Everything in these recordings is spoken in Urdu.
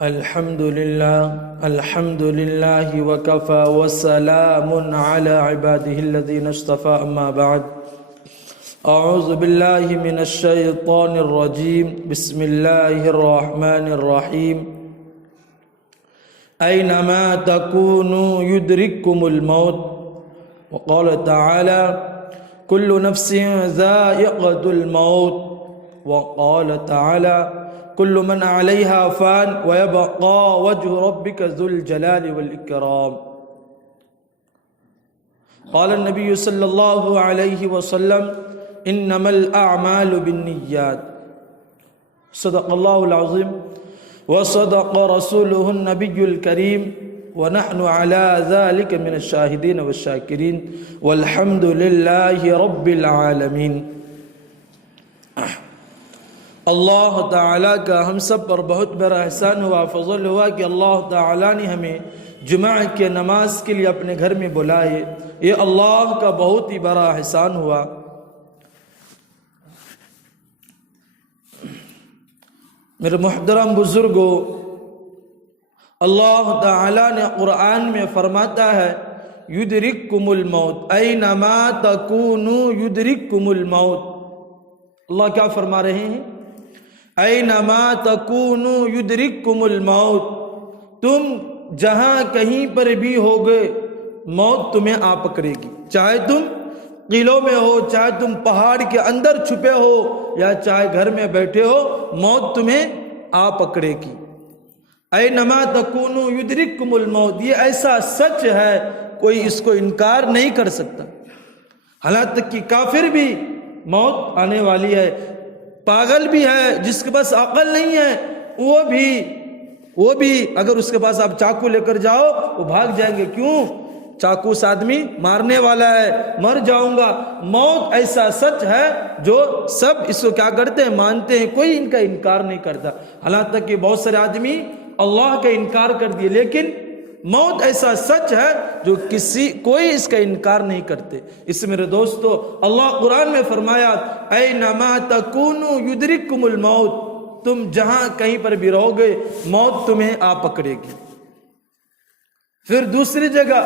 الحمد لله وكفى وسلام على عباده الذين اصطفى أما بعد أعوذ بالله من الشيطان الرجيم بسم الله الرحمن الرحيم أينما تكونوا يدرككم الموت وقال تعالى كل نفس ذائقة الموت وقال تعالى كل من عليها فان ويبقى وجه ربك ذو الجلال والإكرام قال النبي صلى الله عليه وسلم إنما الأعمال بالنيات صدق الله العظيم وصدق رسوله النبي الكريم ونحن على ذلك من الشاهدين والشاكرين والحمد لله رب العالمين. اللہ تعالیٰ کا ہم سب پر بہت بڑا احسان ہوا، فضل ہوا کہ اللہ تعالیٰ نے ہمیں جمعہ کے نماز کے لیے اپنے گھر میں بلائے. یہ اللہ کا بہت ہی بڑا احسان ہوا. میرے محترم بزرگوں، اللہ تعالیٰ نے قرآن میں فرماتا ہے یدرککم الموت اینما تکونوا یدرککم الموت. اللہ کیا فرما رہے ہیں؟ اینما تکونوا یدرککم الموت، تم جہاں کہیں پر بھی ہوگے موت تمہیں آ پکڑے گی. چاہے تم قلعوں میں ہو، چاہے تم پہاڑ کے اندر چھپے ہو، یا چاہے گھر میں بیٹھے ہو، موت تمہیں آ پکڑے گی. اینما تکونوا یدرککم الموت، یہ ایسا سچ ہے کوئی اس کو انکار نہیں کر سکتا. حالانکہ کہ کافر بھی موت آنے والی ہے، پاگل بھی ہے، جس کے پاس عقل نہیں ہے وہ بھی اگر اس کے پاس آپ چاقو لے کر جاؤ وہ بھاگ جائیں گے. کیوں؟ چاقو سے آدمی مارنے والا ہے، مر جاؤں گا. موت ایسا سچ ہے جو سب اس کو کیا کرتے ہیں؟ مانتے ہیں. کوئی ان کا انکار نہیں کرتا. حالانکہ کہ بہت سارے آدمی اللہ کا انکار کر دیے، لیکن موت ایسا سچ ہے جو کوئی اس کا انکار نہیں کرتے. اس میرے دوستو، اللہ قرآن میں فرمایا اینما تکونوا یدرککم الموت، تم جہاں کہیں پر بھی رہو گے موت تمہیں آ پکڑے گی. پھر دوسری جگہ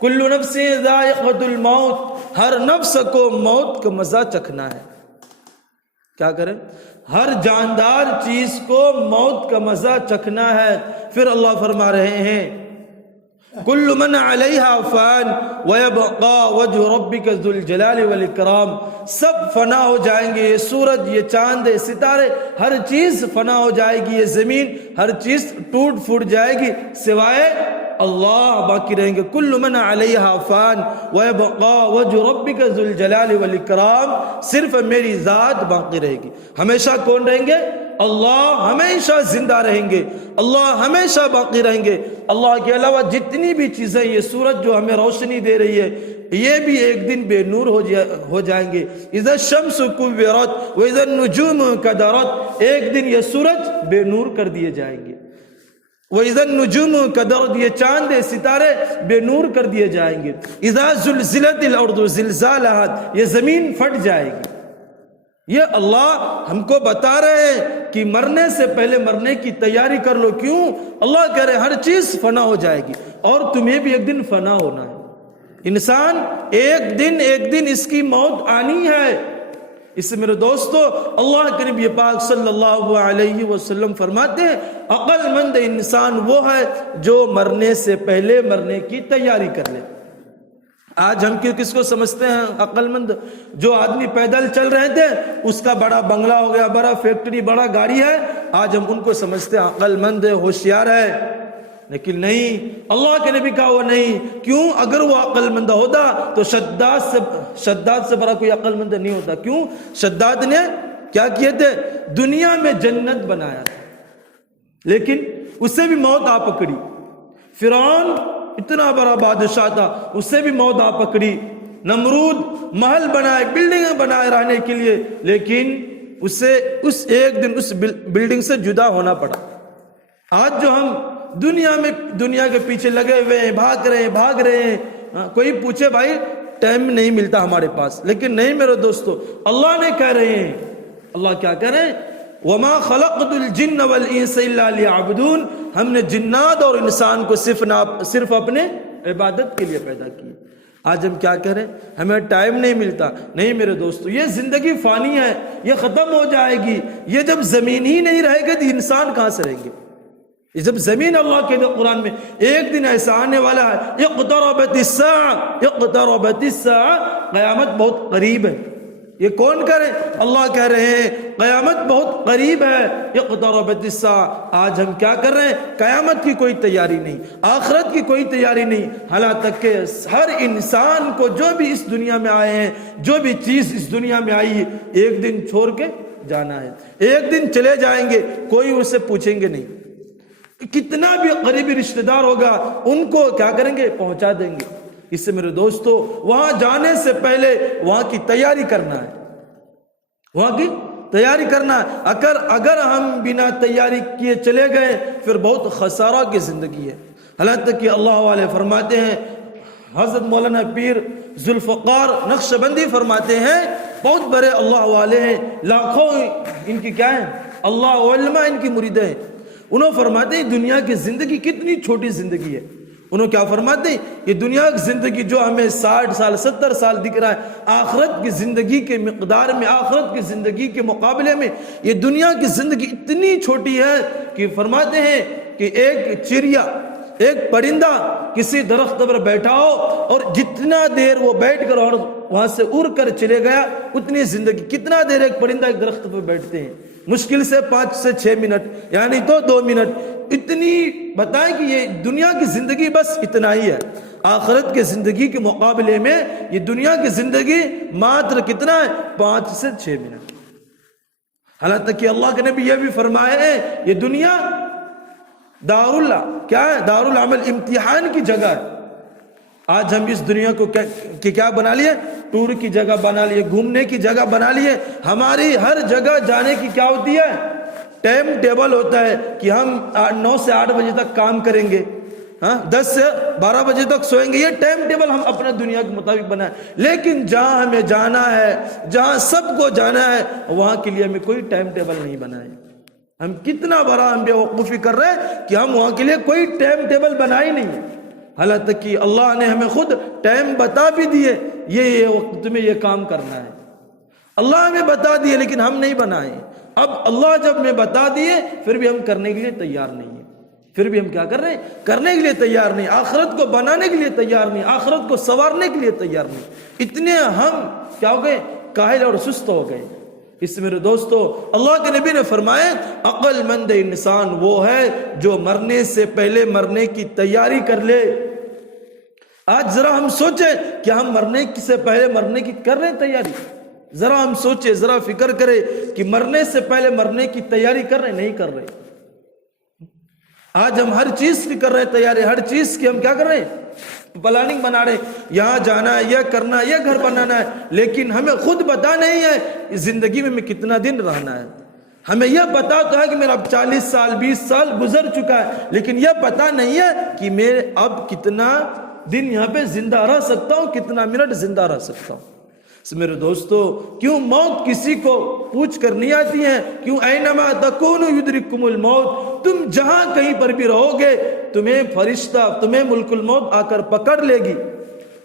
کل نفس ذائقۃ الموت، ہر نفس کو موت کا مزہ چکھنا ہے. کیا کریں؟ ہر جاندار چیز کو موت کا مزہ چکھنا ہے. پھر اللہ فرما رہے ہیں کل من علیہا فان ویبقى وجہ ربک ذو الجلال والاکرام، سب فنا ہو جائیں گے. یہ سورج، یہ چاند، یہ ستارے، ہر چیز فنا ہو جائے گی. یہ زمین، ہر چیز ٹوٹ پھوٹ جائے گی، سوائے اللہ باقی رہیں گے. کل من علیہا فان ویبقى وجہ ربک ذو الجلال والاکرام، صرف میری ذات باقی رہے گی. ہمیشہ کون رہیں گے؟ اللہ ہمیشہ زندہ رہیں گے، اللہ ہمیشہ باقی رہیں گے. اللہ کے علاوہ جتنی بھی چیزیں، یہ سورج جو ہمیں روشنی دے رہی ہے، یہ بھی ایک دن بے نور ہو جائیں گے. اذا الشمس کورت واذا النجوم کدرت، ایک دن یہ سورج بے نور کر دیے جائیں گے. وَإِذَا النُّجُومُ كَدَرَتْ، یہ چاند ستارے بے نور کر دیے جائیں گے. اِذَا زُلْزِلَتِ الْأَرْضُ زِلْزَالَهَا، یہ زمین پھٹ جائے گی. یہ اللہ ہم کو بتا رہے ہیں کہ مرنے سے پہلے مرنے کی تیاری کر لو. کیوں؟ اللہ کہہ رہے ہر چیز فنا ہو جائے گی اور تمہیں بھی ایک دن فنا ہونا ہے. انسان ایک دن اس کی موت آنی ہے. اس سے میرے دوستو، اللہ کے نبی پاک صلی اللہ علیہ وسلم فرماتے ہیں عقل مند انسان وہ ہے جو مرنے سے پہلے مرنے کی تیاری کر لے. آج ہم کس کو سمجھتے ہیں عقل مند؟ جو آدمی پیدل چل رہے تھے، اس کا بڑا بنگلہ ہو گیا، بڑا فیکٹری، بڑا گاڑی ہے، آج ہم ان کو سمجھتے ہیں عقل مند ہے، ہوشیار ہے. لیکن نہیں، اللہ کے نبی کہا وہ نہیں. کیوں؟ اگر وہ عقل مند ہوتا تو شداد سے بڑا کوئی عقل مند نہیں ہوتا. کیوں؟ شداد نے کیا کیے تھے؟ دنیا میں جنت بنایا تھا، لیکن اسے بھی موت آ پکڑی. فرعون اتنا بڑا بادشاہ تھا، اسے بھی موت آ پکڑی. نمرود محل بنائے، بلڈنگ بنائے رہنے کے لیے، لیکن اسے اس ایک دن اس بلڈنگ سے جدا ہونا پڑا. آج جو ہم دنیا کے پیچھے لگے ہوئے ہیں، بھاگ رہے ہیں. کوئی پوچھے بھائی ٹائم نہیں ملتا ہمارے پاس، لیکن نہیں میرے دوستو، اللہ نے کہہ رہے ہیں، اللہ کیا کہہ رہے ہیں؟ وما خلقت الجن والانس الا ليعبدون، ہم نے جنات اور انسان کو صرف اپنے عبادت کے لیے پیدا کیا۔ آج ہم کیا کریں؟ ہمیں ٹائم نہیں ملتا۔ نہیں میرے دوستو، یہ زندگی فانی ہے، یہ ختم ہو جائے گی۔ یہ جب زمین ہی نہیں رہے گی تو انسان کہاں سے رہیں گے؟ یہ جب زمین، اللہ کے قرآن میں ایک دن ایسا آنے والا ہے، اقتربت الساعہ، اقتربت الساعہ، قیامت بہت قریب ہے۔ یہ کون کرے؟ اللہ کہہ رہے ہیں قیامت بہت قریب ہے، اقتربت الساعہ۔ آج ہم کیا کر رہے ہیں؟ قیامت کی کوئی تیاری نہیں، آخرت کی کوئی تیاری نہیں، حتیٰ کہ ہر انسان کو جو بھی اس دنیا میں آئے ہیں، جو بھی چیز اس دنیا میں آئی ہے، ایک دن چھوڑ کے جانا ہے، ایک دن چلے جائیں گے، کوئی اسے پوچھیں گے نہیں۔ کتنا بھی قریبی رشتہ دار ہوگا ان کو کیا کریں گے؟ پہنچا دیں گے۔ اس سے میرے دوستو، وہاں جانے سے پہلے وہاں کی تیاری کرنا ہے، وہاں کی تیاری کرنا ہے۔ اگر ہم بنا تیاری کیے چلے گئے پھر بہت خسارہ کی زندگی ہے۔ حالانکہ کہ اللہ والے فرماتے ہیں، حضرت مولانا پیر ذوالفقار نقشبندی فرماتے ہیں، بہت بڑے اللہ والے ہیں، لاکھوں ان کی کیا ہیں؟ اللہ علماء ان کی مرید ہیں۔ انہوں فرماتے ہیں دنیا کی زندگی کتنی چھوٹی زندگی ہے۔ انہوں کیا فرماتے ہیں؟ یہ دنیا کی زندگی جو ہمیں 60 سال 70 سال دکھ رہا ہے، آخرت کی زندگی کے مقدار میں، آخرت کی زندگی کے مقابلے میں یہ دنیا کی زندگی اتنی چھوٹی ہے کہ فرماتے ہیں کہ ایک چڑیا، ایک پرندہ کسی درخت پر بیٹھا ہو اور جتنا دیر وہ بیٹھ کر اور وہاں سے اڑ کر چلے گیا اتنی زندگی۔ کتنا دیر ایک پرندہ ایک درخت پر بیٹھتے ہیں؟ مشکل سے 5 سے 6 منٹ، یعنی تو 2 منٹ۔ اتنی بتائیں کہ یہ دنیا کی زندگی بس اتنا ہی ہے۔ آخرت کے زندگی کے مقابلے میں یہ دنیا کی زندگی ماتر کتنا ہے؟ 5 سے 6 منٹ۔ حالانکہ کہ اللہ کے نبی یہ بھی فرمائے ہیں یہ دنیا کیا ہے؟ دار العمل، امتحان کی جگہ ہے۔ آج ہم اس دنیا کو کیا بنا لیے؟ ٹور کی جگہ بنا لیے، گھومنے کی جگہ بنا لیے۔ ہماری ہر جگہ جانے کی کیا ہوتی ہے؟ ٹائم ٹیبل ہوتا ہے کہ ہم 9 سے 8 بجے تک کام کریں گے، 10 سے 12 بجے تک سوئیں گے۔ یہ ٹائم ٹیبل ہم اپنے دنیا کے مطابق بنائیں، لیکن جہاں ہمیں جانا ہے، جہاں سب کو جانا ہے، وہاں کے لیے ہمیں کوئی ٹائم ٹیبل نہیں بنائے۔ ہم کتنا بڑا ہم بیوقوفی کر رہے ہیں کہ ہم وہاں کے لیے کوئی ٹائم ٹیبل بنائی نہیں ہے۔ حالانکہ کہ اللہ نے ہمیں خود ٹائم بتا بھی دیے، یہ وقت تمہیں یہ کام کرنا ہے۔ اللہ ہمیں بتا دیے لیکن ہم نہیں بنائے۔ اب اللہ جب ہمیں بتا دیے پھر بھی ہم کرنے کے لیے تیار نہیں ہیں، پھر بھی ہم کیا کر رہے ہیں؟ کرنے کے لیے تیار نہیں، آخرت کو بنانے کے لیے تیار نہیں، آخرت کو سنوارنے کے لیے تیار نہیں۔ اتنے ہم کیا ہو گئے؟ کاہل اور سست ہو گئے۔ اس میرے دوستو، اللہ کے نبی نے فرمایا عقل مند انسان وہ ہے جو مرنے سے پہلے مرنے کی تیاری کر لے۔ آج ذرا ہم سوچیں کہ ہم مرنے سے پہلے مرنے کی کر رہے ہیں تیاری؟ ذرا ہم سوچیں، ذرا فکر کریں کہ مرنے سے پہلے مرنے کی تیاری کر رہے ہیں؟ نہیں کر رہے۔ آج ہم ہر چیز کی کر رہے ہیں تیاری، ہر چیز کی ہم کیا کر رہے ہیں؟ پلاننگ بنا رہے ہیں، یہاں جانا ہے، یہ کرنا ہے، یہ گھر بنانا ہے، لیکن ہمیں خود پتا نہیں ہے زندگی میں کتنا دن رہنا ہے۔ ہمیں یہ پتا تو ہے کہ میرا اب 40 سال 20 سال گزر چکا ہے، لیکن یہ پتا نہیں ہے کہ میں اب کتنا دن یہاں پہ زندہ رہ سکتا ہوں، کتنا منٹ زندہ رہ سکتا ہوں۔ میرے دوستو، کیوں موت کسی کو پوچھ کر نہیں آتی ہے؟ کیوں اینما تکونوا یدرککم الموت، تم جہاں کہیں پر بھی رہو گے تمہیں فرشتہ، تمہیں ملک الموت آ کر پکڑ لے گی۔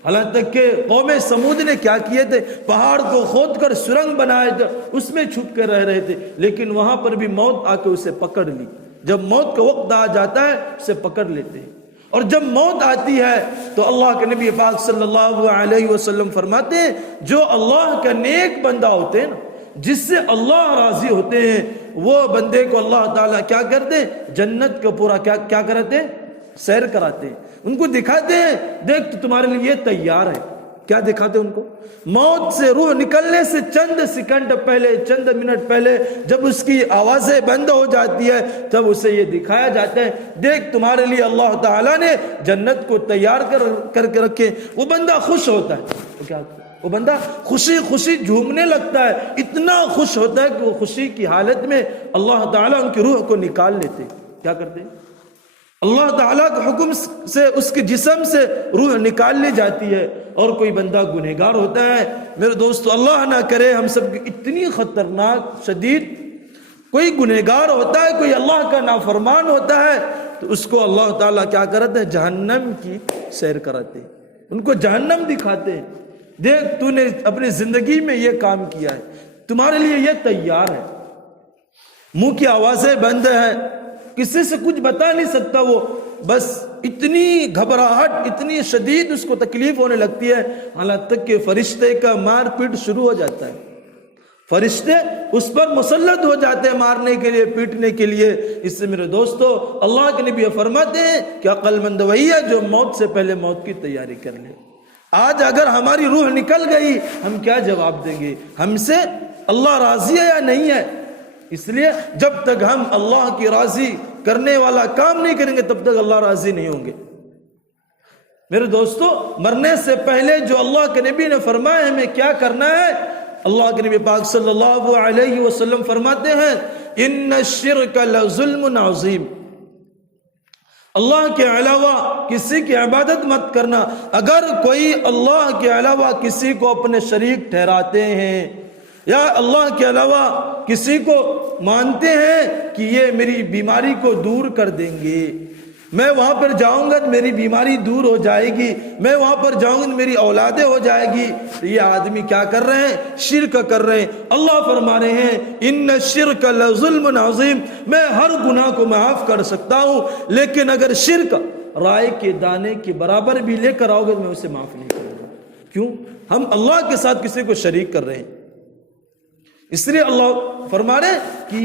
حالانکہ کہ قوم سمود نے کیا کیے تھے؟ پہاڑ کو کھود کر سرنگ بنائے تھے، اس میں چھپ کر رہ رہے تھے، لیکن وہاں پر بھی موت آ کے اسے پکڑ لی۔ جب موت کا وقت آ جاتا ہے اسے پکڑ لیتے ہیں، اور جب موت آتی ہے تو اللہ کے نبی پاک صلی اللہ علیہ وسلم فرماتے ہیں جو اللہ کا نیک بندہ ہوتے ہیں نا، جس سے اللہ راضی ہوتے ہیں، وہ بندے کو اللہ تعالیٰ کیا کرتے ہیں؟ جنت کا پورا کیا کراتے ہیں؟ سیر کراتے ہیں، ان کو دکھاتے ہیں دیکھ تو تمہارے لیے یہ تیار ہے۔ کیا دکھاتے ہیں ان کو؟ موت سے روح نکلنے سے چند سیکنڈ پہلے، چند منٹ پہلے جب اس کی آوازیں بند ہو جاتی ہے تب اسے یہ دکھایا جاتا ہے دیکھ تمہارے لیے اللہ تعالیٰ نے جنت کو تیار کر کے رکھے۔ وہ بندہ خوش ہوتا ہے، تو کیا وہ بندہ خوشی خوشی جھومنے لگتا ہے، اتنا خوش ہوتا ہے کہ وہ خوشی کی حالت میں اللہ تعالیٰ ان کی روح کو نکال لیتے۔ کیا کرتے ہیں؟ اللہ تعالیٰ کے حکم سے اس کے جسم سے روح نکال لی جاتی ہے، اور کوئی بندہ گنہگار ہوتا ہے۔ میرے دوستو، اللہ نہ کرے ہم سب کی اتنی خطرناک شدید کوئی گنہگار ہوتا ہے، کوئی اللہ کا نافرمان ہوتا ہے، تو اس کو اللہ تعالیٰ کیا کرتے ہیں؟ جہنم کی سیر کراتے ہیں، ان کو جہنم دکھاتے ہیں، دیکھ تو نے اپنی زندگی میں یہ کام کیا ہے، تمہارے لیے یہ تیار ہے۔ منہ کی آوازیں بند ہیں، کسی سے کچھ بتا نہیں سکتا وہ، بس اتنی گھبراہٹ، اتنی شدید اس کو تکلیف ہونے لگتی ہے، حالاں تک کہ فرشتے کا مار پیٹ شروع ہو جاتا ہے، فرشتے اس پر مسلط ہو جاتے ہیں مارنے کے لیے، پیٹنے کے لیے۔ اس سے میرے دوستو اللہ کے نبی فرماتے ہیں کہ عقل مند وہی ہے جو موت سے پہلے موت کی تیاری کر لے۔ آج اگر ہماری روح نکل گئی، ہم کیا جواب دیں گے؟ ہم سے اللہ راضی ہے یا نہیں ہے؟ اس لیے جب تک ہم اللہ کی راضی کرنے والا کام نہیں کریں گے تب تک اللہ راضی نہیں ہوں گے۔ میرے دوستو مرنے سے پہلے جو اللہ کے نبی نے فرمایا ہمیں کیا کرنا ہے، اللہ کے نبی پاک صلی اللہ علیہ وسلم فرماتے ہیں ان الشرک لظلم عظیم، اللہ کے علاوہ کسی کی عبادت مت کرنا۔ اگر کوئی اللہ کے علاوہ کسی کو اپنے شریک ٹھہراتے ہیں یا اللہ کے علاوہ کسی کو مانتے ہیں کہ یہ میری بیماری کو دور کر دیں گے، میں وہاں پر جاؤں گا تو میری بیماری دور ہو جائے گی، میں وہاں پر جاؤں گا تو میری اولادیں ہو جائے گی، تو یہ آدمی کیا کر رہے ہیں؟ شرک کر رہے ہیں۔ اللہ فرما رہے ہیں ان الشرک لظلم عظیم، میں ہر گناہ کو معاف کر سکتا ہوں، لیکن اگر شرک رائے کے دانے کے برابر بھی لے کر آؤ گے تو میں اسے معاف نہیں کروں گا۔ کیوں؟ ہم اللہ کے ساتھ کسی کو شریک کر رہے ہیں، اس لیے اللہ فرما رہے کہ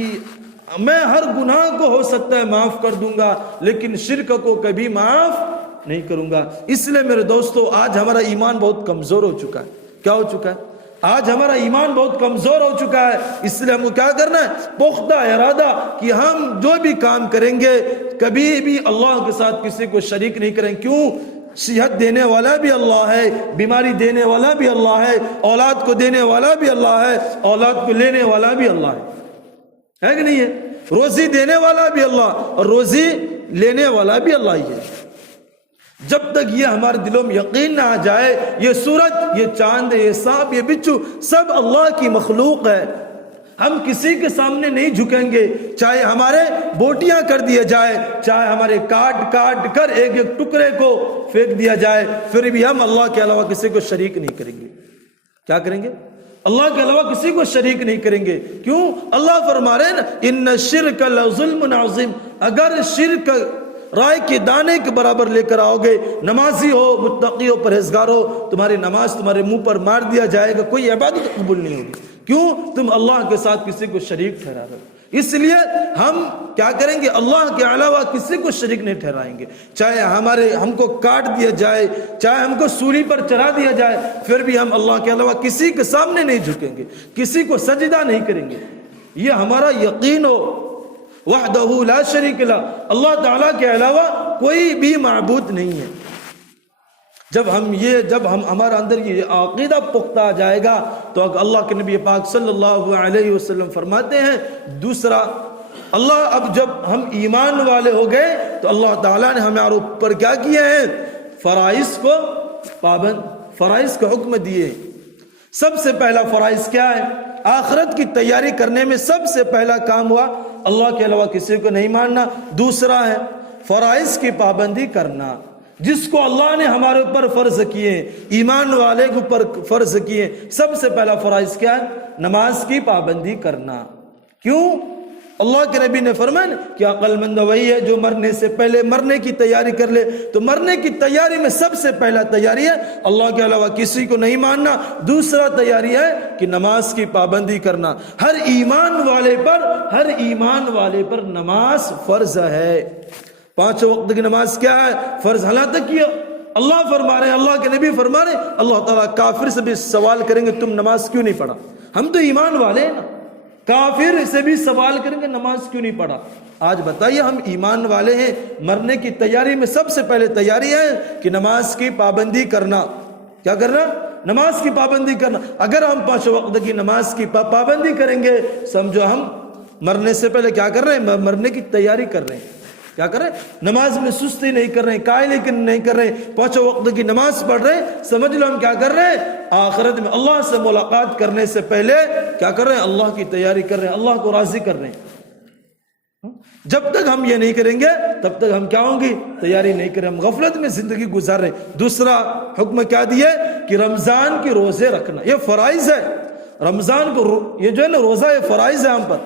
میں ہر گناہ کو ہو سکتا ہے معاف کر دوں گا، لیکن شرک کو کبھی معاف نہیں کروں گا۔ اس لیے میرے دوستو آج ہمارا ایمان بہت کمزور ہو چکا ہے۔ کیا ہو چکا ہے؟ آج ہمارا ایمان بہت کمزور ہو چکا ہے، اس لیے ہم کو کیا کرنا ہے؟ پختہ ارادہ کہ ہم جو بھی کام کریں گے کبھی بھی اللہ کے ساتھ کسی کو شریک نہیں کریں۔ کیوں؟ صحت دینے والا بھی اللہ ہے، بیماری دینے والا بھی اللہ ہے، اولاد کو دینے والا بھی اللہ ہے، اولاد کو لینے والا بھی اللہ ہے کہ نہیں ہے؟ روزی دینے والا بھی اللہ اور روزی لینے والا بھی اللہ ہی ہے۔ جب تک یہ ہمارے دلوں میں یقین نہ آ جائے یہ سورج، یہ چاند، یہ سانپ، یہ بچھو سب اللہ کی مخلوق ہے، ہم کسی کے سامنے نہیں جھکیں گے، چاہے ہمارے بوٹیاں کر دیا جائے، چاہے ہمارے کاٹ کاٹ کر ایک ایک ٹکڑے کو پھینک دیا جائے، پھر بھی ہم اللہ کے علاوہ کسی کو شریک نہیں کریں گے۔ کیا کریں گے؟ اللہ کے علاوہ کسی کو شریک نہیں کریں گے۔ کیوں؟ اللہ فرما رہے ہیں ان الشرک لظلم عظیم، اگر شرک رائے کے دانے کے برابر لے کر آؤ گے، نمازی ہو، متقی ہو، پرہیزگار ہو، تمہاری نماز تمہارے منہ پر مار دیا جائے گا، کوئی عبادت قبول نہیں ہوگی۔ کیوں؟ تم اللہ کے ساتھ کسی کو شریک ٹھہرا رہے ہو۔ اس لیے ہم کیا کریں گے؟ اللہ کے علاوہ کسی کو شریک نہیں ٹھہرائیں گے، چاہے ہم کو کاٹ دیا جائے، چاہے ہم کو سولی پر چڑھا دیا جائے، پھر بھی ہم اللہ کے علاوہ کسی کے سامنے نہیں جھکیں گے، کسی کو سجدہ نہیں کریں گے۔ یہ ہمارا یقین ہو، وحدہ لا شریک لہ، اللہ تعالیٰ کے علاوہ کوئی بھی معبود نہیں ہے۔ جب ہمارا اندر یہ عقیدہ پختہ آ جائے گا تو اللہ کے نبی پاک صلی اللہ علیہ وسلم فرماتے ہیں دوسرا، اب جب ہم ایمان والے ہو گئے تو اللہ تعالیٰ نے ہمارے اوپر کیا کیے ہیں؟ فرائض کو فرائض کا حکم دیے۔ سب سے پہلا فرائض کیا ہے؟ آخرت کی تیاری کرنے میں سب سے پہلا کام ہوا اللہ کے علاوہ کسی کو نہیں ماننا۔ دوسرا ہے فرائض کی پابندی کرنا، جس کو اللہ نے ہمارے اوپر فرض کیے، ایمان والے کے اوپر فرض کیے۔ سب سے پہلا فرائض کیا ہے؟ نماز کی پابندی کرنا۔ کیوں؟ اللہ کے نبی نے فرمایا کہ عقل مند وہی ہے جو مرنے سے پہلے مرنے کی تیاری کر لے۔ تو مرنے کی تیاری میں سب سے پہلا تیاری ہے اللہ کے علاوہ کسی کو نہیں ماننا۔ دوسرا تیاری ہے کہ نماز کی پابندی کرنا۔ ہر ایمان والے پر نماز فرض ہے۔ 5 وقت کی نماز کیا ہے؟ فرض۔ حالانکہ کہ اللہ فرما رہے ہیں، اللہ کے نبی فرما رہے ہیں، اللہ تعالیٰ کافر سے بھی سوال کریں گے تم نماز کیوں نہیں پڑھا؟ ہم تو ایمان والے ہیں نا، کافر سے بھی سوال کریں گے نماز کیوں نہیں پڑھا؟ آج بتائیے ہم ایمان والے ہیں، مرنے کی تیاری میں سب سے پہلے تیاری ہے کہ نماز کی پابندی کرنا۔ کیا کرنا؟ نماز کی پابندی کرنا۔ اگر ہم 5 وقت کی نماز کی پابندی کریں گے سمجھو ہم مرنے سے پہلے کیا کر رہے ہیں؟ مرنے کی تیاری کر رہے ہیں۔ کیا کر رہے ہیں؟ نماز میں سستی نہیں کر رہے ہیں، کائلی نہیں کر رہے ہیں، 5 وقت کی نماز پڑھ رہے ہیں۔ سمجھ لو ہم کیا کر رہے ہیں؟ آخرت میں اللہ سے ملاقات کرنے سے پہلے کیا کر رہے ہیں؟ اللہ کی تیاری کر رہے ہیں، اللہ کو راضی کر رہے ہیں۔ جب تک ہم یہ نہیں کریں گے تب تک ہم کیا ہوں گی؟ تیاری نہیں کریں، ہم غفلت میں زندگی گزار رہے ہیں۔ دوسرا حکم کیا دیا کہ رمضان کے روزے رکھنا، یہ فرائض ہے۔ رمضان کو یہ جو ہے نا روزہ، یہ فرائض ہے ہم پر۔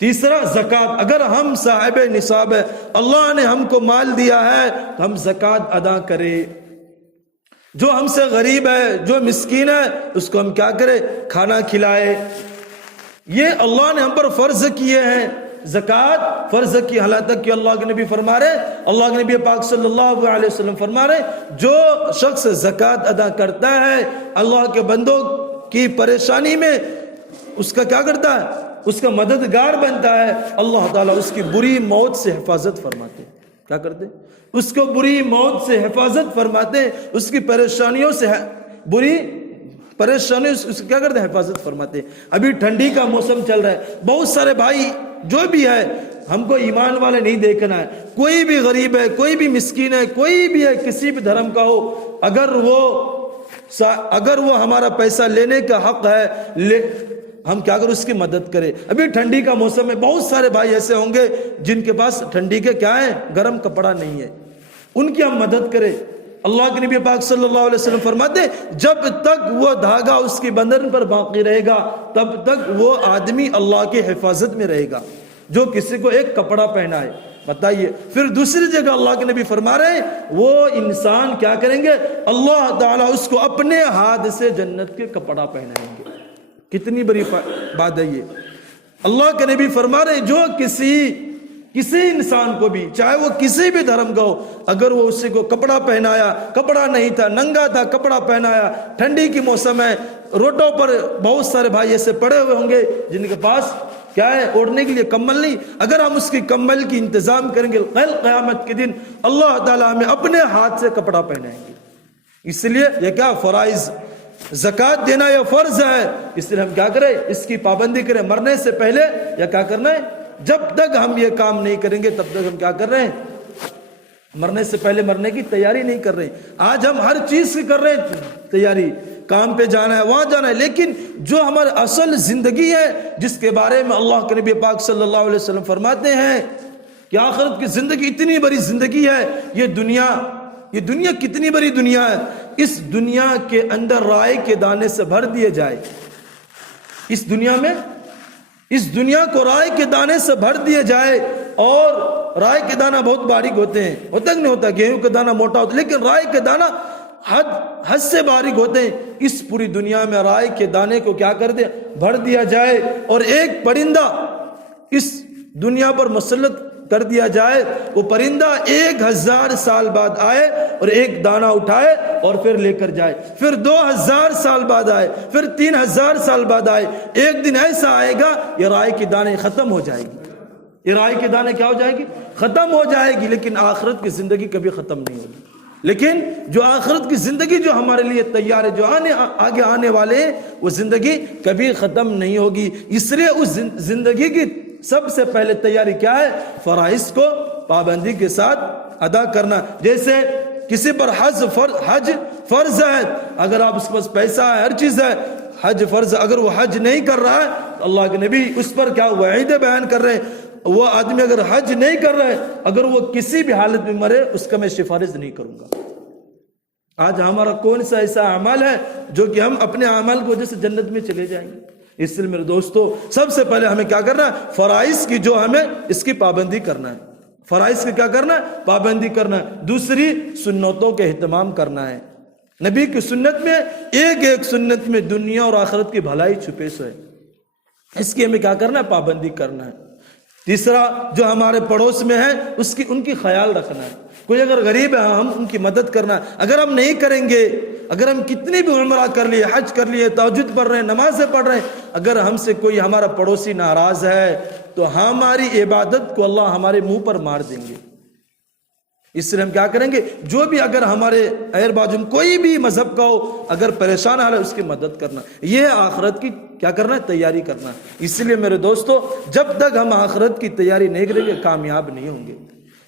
تیسرا زکوٰۃ، اگر ہم صاحب نصاب ہے، اللہ نے ہم کو مال دیا ہے تو ہم زکوٰۃ ادا کریں۔ جو ہم سے غریب ہے، جو مسکین ہے، اس کو ہم کیا کریں؟ کھانا کھلائے۔ یہ اللہ نے ہم پر فرض کیے ہیں، زکوٰۃ فرض کی، حالانکہ کہ اللہ کے نبی فرما رہے، اللہ کے نبی پاک صلی اللہ علیہ وسلم فرما رہے، جو شخص زکوٰۃ ادا کرتا ہے اللہ کے بندوں کی پریشانی میں اس کا کیا کرتا ہے؟ اس کا مددگار بنتا ہے، اللہ تعالیٰ اس کی بری موت سے حفاظت فرماتے ہیں۔ کیا کرتے؟ اس کو بری موت سے حفاظت فرماتے ہیں، اس کی پریشانیوں سے، بری پریشانی اس کیا کرتے ہیں؟ حفاظت فرماتے ہیں۔ ابھی ٹھنڈی کا موسم چل رہا ہے، بہت سارے بھائی جو بھی ہے، ہم کو ایمان والے نہیں دیکھنا ہے، کوئی بھی غریب ہے، کوئی بھی مسکین ہے، کوئی بھی ہے، کسی بھی دھرم کا ہو، اگر وہ ہمارا پیسہ لینے کا حق ہے، ہم کیا کریں؟ اس کی مدد کریں۔ ابھی ٹھنڈی کا موسم ہے، بہت سارے بھائی ایسے ہوں گے جن کے پاس ٹھنڈی کے کیا ہے؟ گرم کپڑا نہیں ہے، ان کی ہم مدد کریں۔ اللہ کے نبی پاک صلی اللہ علیہ وسلم فرماتے ہیں جب تک وہ دھاگا اس کی بدن پر باقی رہے گا تب تک وہ آدمی اللہ کی حفاظت میں رہے گا، جو کسی کو ایک کپڑا پہنا ہے۔ بتائیے، پھر دوسری جگہ اللہ کے نبی فرما رہے ہیں وہ انسان کیا کریں گے؟ اللہ تعالیٰ اس کو اپنے ہاتھ سے جنت کے کپڑا پہنائیں گے۔ کتنی بڑی بات ہے یہ۔ اللہ کے نبی فرما رہے ہیں جو کسی انسان کو بھی، چاہے وہ کسی بھی دھرم کا ہو، اگر وہ اسی کو کپڑا پہنایا، کپڑا نہیں تھا، ننگا تھا، کپڑا پہنایا، ٹھنڈی کی موسم ہے، روڈوں پر بہت سارے بھائی ایسے پڑے ہوئے ہوں گے جن کے پاس کیا ہے؟ اوڑھنے کے لیے کمبل نہیں، اگر ہم اس کی کمبل کی انتظام کریں گے، کل قیامت کے دن اللہ تعالیٰ ہمیں اپنے ہاتھ سے کپڑا پہنائیں گے۔ اس لیے یہ کیا فرائض، زکوٰۃ دینا یہ فرض ہے، اس لیے ہم کیا کریں؟ اس کی پابندی کریں۔ مرنے سے پہلے یا کیا کرنا ہے؟ جب تک ہم یہ کام نہیں کریں گے تب تک ہم کیا کر رہے ہیں؟ مرنے سے پہلے مرنے کی تیاری نہیں کر رہے۔ آج ہم ہر چیز کی کر رہے ہیں تیاری، کام پہ جانا ہے، وہاں جانا ہے، لیکن جو ہماری اصل زندگی ہے جس کے بارے میں اللہ کے نبی پاک صلی اللہ علیہ وسلم فرماتے ہیں کہ آخرت کی زندگی اتنی بڑی زندگی ہے، یہ دنیا کتنی بڑی دنیا ہے، اس دنیا کے اندر رائے کے دانے سے بھر دیے جائے، اس دنیا کو رائے کے دانے سے بھر دیے جائے، اور رائے کے دانہ بہت باریک ہوتے ہیں، ہوتا کہ نہیں ہوتا؟ گیہوں کا دانہ موٹا ہوتا ہے، لیکن رائے کے دانہ حد سے باریک ہوتے ہیں۔ اس پوری دنیا میں رائے کے دانے کو کیا کر دے؟ بھر دیا جائے، اور ایک پرندہ اس دنیا پر مسلط کر دیا جائے، وہ پرندہ 1000 سال بعد آئے اور ایک دانہ اٹھائے اور پھر لے کر جائے، پھر 2000 سال بعد آئے، پھر 3000 سال بعد آئے، ایک دن ایسا آئے گا یہ رائے کی دانے ختم ہو جائے گی، یہ رائے کی دانے کیا ہو جائے گی؟ ختم ہو جائے گی۔ لیکن آخرت کی زندگی کبھی ختم نہیں ہوگی، لیکن جو آخرت کی زندگی جو ہمارے لیے تیار ہے، جو آگے آنے والے ہیں، وہ زندگی کبھی ختم نہیں ہوگی۔ اس لیے اس زندگی کی سب سے پہلے تیاری کیا ہے؟ فرائض کو پابندی کے ساتھ ادا کرنا۔ جیسے کسی پر حج فرض ہے، اگر آپ اس کے پاس پیسہ ہے، ہر چیز ہے، حج فرض، اگر وہ حج نہیں کر رہا ہے تو اللہ کے نبی اس پر کیا وعیدیں بیان کر رہے ہیں، وہ آدمی اگر حج نہیں کر رہا ہے، اگر وہ کسی بھی حالت میں مرے، اس کا میں سفارش نہیں کروں گا۔ آج ہمارا کون سا ایسا عمل ہے جو کہ ہم اپنے عمل کی وجہ سے جنت میں چلے جائیں گے؟ اس لیے میرے دوستو، سب سے پہلے ہمیں کیا کرنا ہے؟ فرائض کی جو ہمیں اس کی پابندی کرنا ہے، فرائض کی کیا کرنا ہے؟ پابندی کرنا ہے۔ دوسری، سنتوں کے اہتمام کرنا ہے۔ نبی کی سنت میں ایک سنت میں دنیا اور آخرت کی بھلائی چھپے سو ہے، اس کی ہمیں کیا کرنا ہے؟ پابندی کرنا ہے۔ تیسرا، جو ہمارے پڑوس میں ہے ان کی خیال رکھنا ہے۔ کوئی اگر غریب ہے ہم ان کی مدد کرنا ہے۔ اگر ہم نہیں کریں گے، اگر ہم کتنی بھی عمرہ کر لیے، حج کر لیے، تہجد پڑھ رہے ہیں، نمازیں پڑھ رہے ہیں، اگر ہم سے کوئی ہمارا پڑوسی ناراض ہے تو ہماری عبادت کو اللہ ہمارے منہ پر مار دیں گے۔ اس لیے ہم کیا کریں گے؟ جو بھی اگر ہمارے غیر بازو میں کوئی بھی مذہب کا ہو، اگر پریشان حال ہے، اس کی مدد کرنا، یہ آخرت کی کیا کرنا ہے؟ تیاری کرنا۔ اس لیے میرے دوستو، جب تک ہم آخرت کی تیاری نہیں کریں گے کامیاب نہیں ہوں گے۔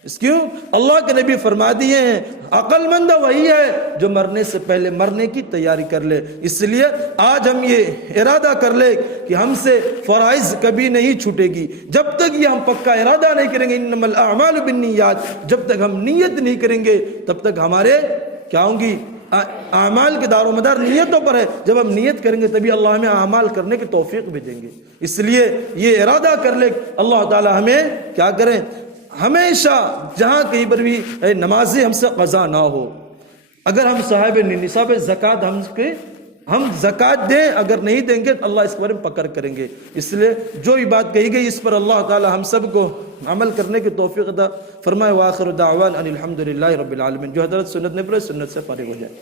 اس کیوں؟ اللہ کے نبی فرما دیے ہیں عقل مند وہی ہے جو مرنے سے پہلے مرنے کی تیاری کر لے۔ اس لیے آج ہم یہ ارادہ کر لے کہ ہم سے فرائض کبھی نہیں چھوٹے گی، جب تک یہ ہم پکا ارادہ نہیں کریں گے، انما الاعمال بالنیات، جب تک ہم نیت نہیں کریں گے تب تک ہمارے کیا ہوں گی؟ اعمال کے دار و مدار نیتوں پر ہے۔ جب ہم نیت کریں گے تبھی اللہ ہمیں اعمال کرنے کی توفیق بھی دیں گے۔ اس لیے یہ ارادہ کر لے اللہ تعالی ہمیں کیا کریں، ہمیشہ جہاں کہیں پر بھی نمازیں ہم سے قضا نہ ہو۔ اگر ہم صاحب نصاب زکوٰۃ ہم زکوٰۃ دیں، اگر نہیں دیں گے تو اللہ اس کے بارے میں پکڑ کریں گے۔ اس لیے جو بھی بات کہی گئی اس پر اللہ تعالی ہم سب کو عمل کرنے کی توفیق عطا فرمائے۔ وآخر دعوانا ان الحمد للہ رب العالمین۔ جو حضرت سنت نہیں پڑھے سنت سے فارغ ہو جائے۔